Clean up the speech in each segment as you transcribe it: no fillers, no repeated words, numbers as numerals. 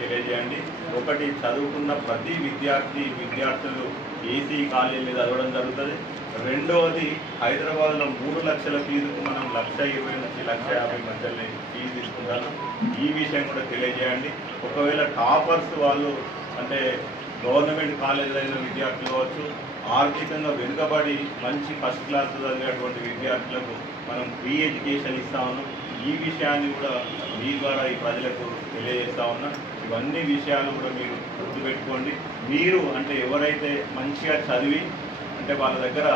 తెలియజేయండి. ఒకటి, చదువుకున్న ప్రతి విద్యార్థులు ఏసీ కాలేజీలు చదవడం జరుగుతుంది. రెండవది, హైదరాబాద్లో 3 లక్షల ఫీజుకు మనం 1,20,000 నుంచి 1,50,000 మధ్యలో ఫీజు తీసుకుంటాను. ఈ విషయం కూడా తెలియజేయండి. ఒకవేళ టాపర్స్ వాళ్ళు అంటే గవర్నమెంట్ కాలేజీలో అయిన విద్యార్థులు కావచ్చు, ఆర్థికంగా వెనుకబడి మంచి ఫస్ట్ క్లాస్ చదివేటువంటి విద్యార్థులకు మనం ఫ్రీ ఎడ్యుకేషన్ ఇస్తా ఉన్నాం. ఈ విషయాన్ని కూడా మీ ద్వారా ఈ ప్రజలకు తెలియజేస్తా ఉన్నా. ఇవన్నీ విషయాలు కూడా మీరు గుర్తుపెట్టుకోండి. మీరు అంటే ఎవరైతే మంచిగా చదివి అంటే వాళ్ళ దగ్గర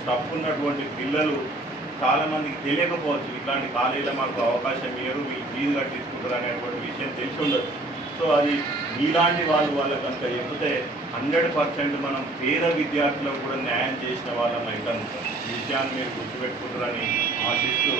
స్టఫ్ ఉన్నటువంటి పిల్లలు చాలామందికి తెలియకపోవచ్చు, ఇట్లాంటి కాలేజీలో మాకు అవకాశం ఇయ్యరు, మీ ఫీజు కట్టించుకుంటారు అనేటువంటి విషయం తెలిసి ఉండదు. సో అది మీలాంటి వాళ్ళకు కనుక చెప్తే 100% మనం పేద విద్యార్థులకు కూడా న్యాయం చేసిన వాళ్ళం అవుతాం. ఈ విషయాన్ని మీరు గుర్తుపెట్టుకుంటారని ఆశిస్తూ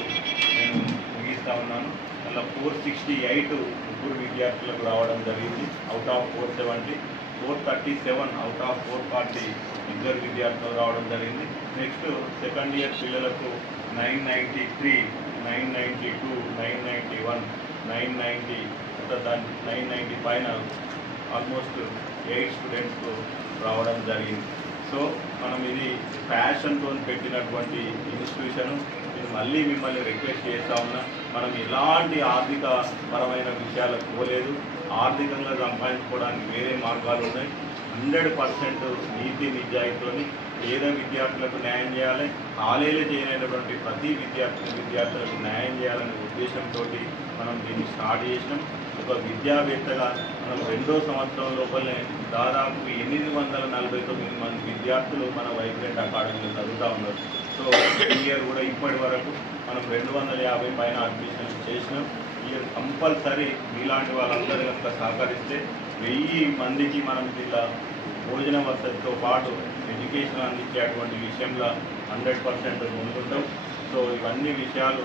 నేను ముగిస్తూ ఉన్నాను. అలా 468 ముగ్గురు విద్యార్థులకు రావడం జరిగింది అవుట్ ఆఫ్ 470. 437 అవుట్ ఆఫ్ 440 ఇద్దరు విద్యార్థులు రావడం జరిగింది. నెక్స్ట్ సెకండ్ ఇయర్ పిల్లలకు 993, 992, 991, 990, 990 పైన ఆల్మోస్ట్ 8 స్టూడెంట్స్కు రావడం జరిగింది. సో మనం ఇది ప్యాషన్తో పెట్టినటువంటి ఇన్స్టిట్యూషన్. ఇది మళ్ళీ మిమ్మల్ని రిక్వెస్ట్ చేస్తూ ఉన్నా, మనం ఎలాంటి ఆర్థిక పరమైన విషయాలకు పోలేదు. ఆర్థికంగా సంపాదించుకోవడానికి వేరే మార్గాలు ఉన్నాయి. 100% నీతి నిజాయితీతో పేద విద్యార్థులకు న్యాయం చేయాలి, కాలేజీలో చేయనటువంటి ప్రతి విద్యార్థులకు న్యాయం చేయాలనే ఉద్దేశంతో మనం దీన్ని స్టార్ట్ చేసినాం. ఒక విద్యావేత్తగా మనం 2వ సంవత్సరం లోపలనే దాదాపు 849 మంది విద్యార్థులు మన వైబ్రెంట్ అకాడమీలో చదువుతూ ఉన్నారు. సో ఈ ఇయర్ కూడా ఇప్పటి వరకు మనం 250 పైన అడ్మిషన్స్ చేసినాం. ఈ ఇయర్ కంపల్సరీ మీలాంటి వాళ్ళందరూ కనుక సహకరిస్తే 1000 మందికి మనం ఇలా భోజన వసతితో పాటు ఎడ్యుకేషన్ అందించేటువంటి విషయంలో 100% ముందుంటాం. సో ఇవన్నీ విషయాలు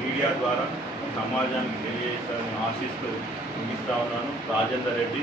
మీడియా ద్వారా సమాజానికి తెలియజేస్తారని ఆశిస్తూ ముగిస్తా ఉన్నాను. రాజేందర్ రెడ్డి.